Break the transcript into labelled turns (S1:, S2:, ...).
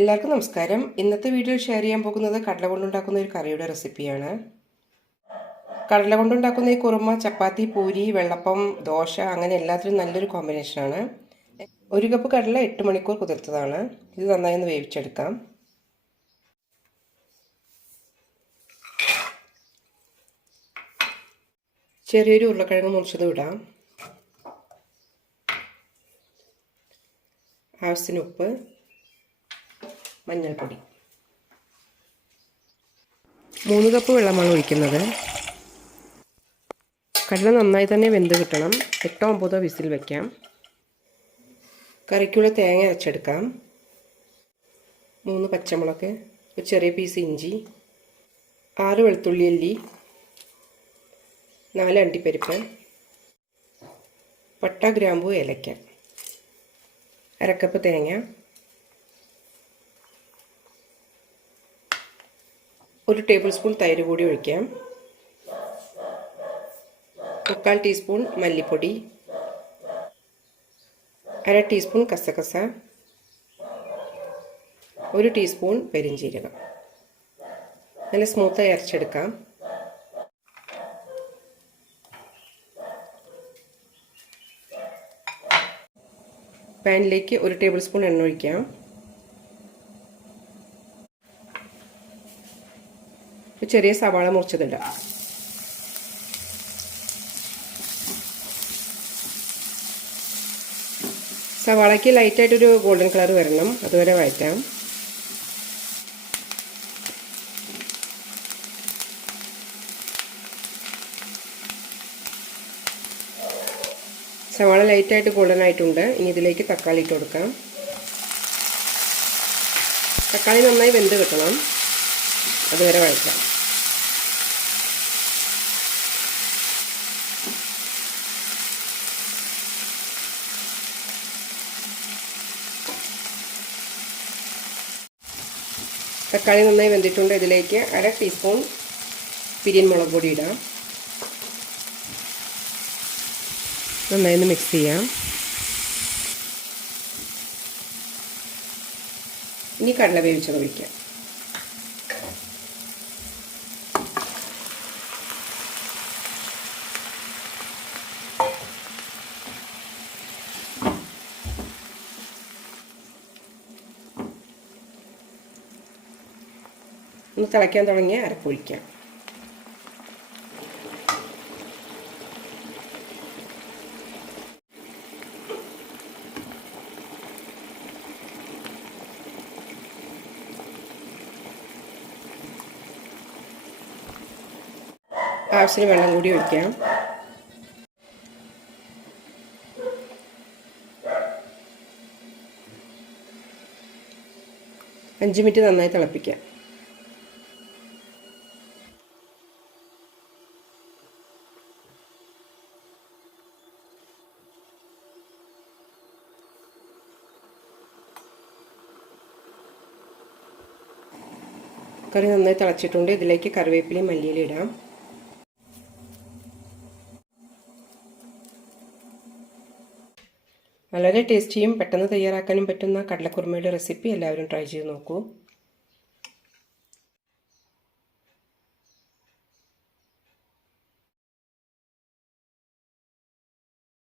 S1: എല്ലാവർക്കും നമസ്കാരം. ഇന്നത്തെ വീഡിയോയിൽ ഷെയർ ചെയ്യാൻ പോകുന്നത് കടല കൊണ്ടുണ്ടാക്കുന്ന ഒരു കറിയുടെ റെസിപ്പിയാണ് കടല കൊണ്ടുണ്ടാക്കുന്ന ഈ കുറുമ ചപ്പാത്തി പൂരി വെള്ളപ്പം ദോശ അങ്ങനെ എല്ലാത്തിനും നല്ലൊരു കോമ്പിനേഷനാണ് ഒരു കപ്പ് കടല എട്ട് മണിക്കൂർ കുതിർത്തതാണ്. ഇത് നന്നായി ഒന്ന് വേവിച്ചെടുക്കാം. ചെറിയൊരു ഉരുളക്കിഴങ്ങ് മുറിച്ചത് ഇടാം. ആവശ്യത്തിന് ഉപ്പ്. മഞ്ഞൾപ്പൊടി. മൂന്ന് കപ്പ് വെള്ളമാണ് ഒഴിക്കുന്നത്. കടല നന്നായി തന്നെ വെന്ത് കിട്ടണം. എട്ടോ ഒമ്പതോ വിസിൽ വയ്ക്കാം കറിക്കുള്ള തേങ്ങ അരച്ചെടുക്കാം. മൂന്ന് പച്ചമുളക് ഒരു ചെറിയ പീസ് ഇഞ്ചി ആറ് വെളുത്തുള്ളി അല്ലി നാല് അണ്ടിപ്പരിപ്പ് പട്ട ഗ്രാമ്പു ഏലക്ക അരക്കപ്പ് തേങ്ങ ഒരു ടേബിൾ സ്പൂൺ തൈര് കൂടി ഒഴിക്കാം. മുക്കാൽ ടീസ്പൂൺ മല്ലിപ്പൊടി. അര ടീസ്പൂൺ കസകസ. ഒരു ടീസ്പൂൺ പെരിഞ്ചീരകം നല്ല സ്മൂത്തായി അരച്ചെടുക്കാം. പാനിലേക്ക് ഒരു ടേബിൾ സ്പൂൺ എണ്ണ ഒഴിക്കാം. ചെറിയ സവാള മുറിച്ചതുണ്ട്. സവാളയ്ക്ക് ലൈറ്റായിട്ടൊരു ഗോൾഡൻ കളർ വരണം. അതുവരെ വഴറ്റാം. സവാള ലൈറ്റായിട്ട് ഗോൾഡൻ ആയിട്ടുണ്ട്. ഇനി ഇതിലേക്ക് തക്കാളി ഇട്ട് കൊടുക്കാം. തക്കാളി നന്നായി വെന്ത് കിട്ടണം. അതുവരെ വഴറ്റാം. തക്കാളി നന്നായി വെന്തിട്ടുണ്ട്. ഇതിലേക്ക് അര ടീസ്പൂൺ പിരിയൻ മുളക് പൊടി ഇടാം. നന്നായി ഒന്ന് മിക്സ് ചെയ്യാം. ഇനി കടല വേവിച്ചത് ഒഴിക്കാം ഒന്ന് തിളയ്ക്കാൻ തുടങ്ങി അരപ്പൊഴിക്കാം ആവശ്യത്തിന് വെള്ളം കൂടി ഒഴിക്കാം. അഞ്ച് മിനിറ്റ് നന്നായി തിളപ്പിക്കാം. കറി നന്നായി തിളച്ചിട്ടുണ്ട്. ഇതിലേക്ക് കറിവേപ്പിലയും മല്ലിയിലും ഇടാം. വളരെ ടേസ്റ്റിയും പെട്ടെന്ന് തയ്യാറാക്കാനും പറ്റുന്ന കടലക്കുറുമയുടെ റെസിപ്പി എല്ലാവരും ട്രൈ ചെയ്ത് നോക്കൂ.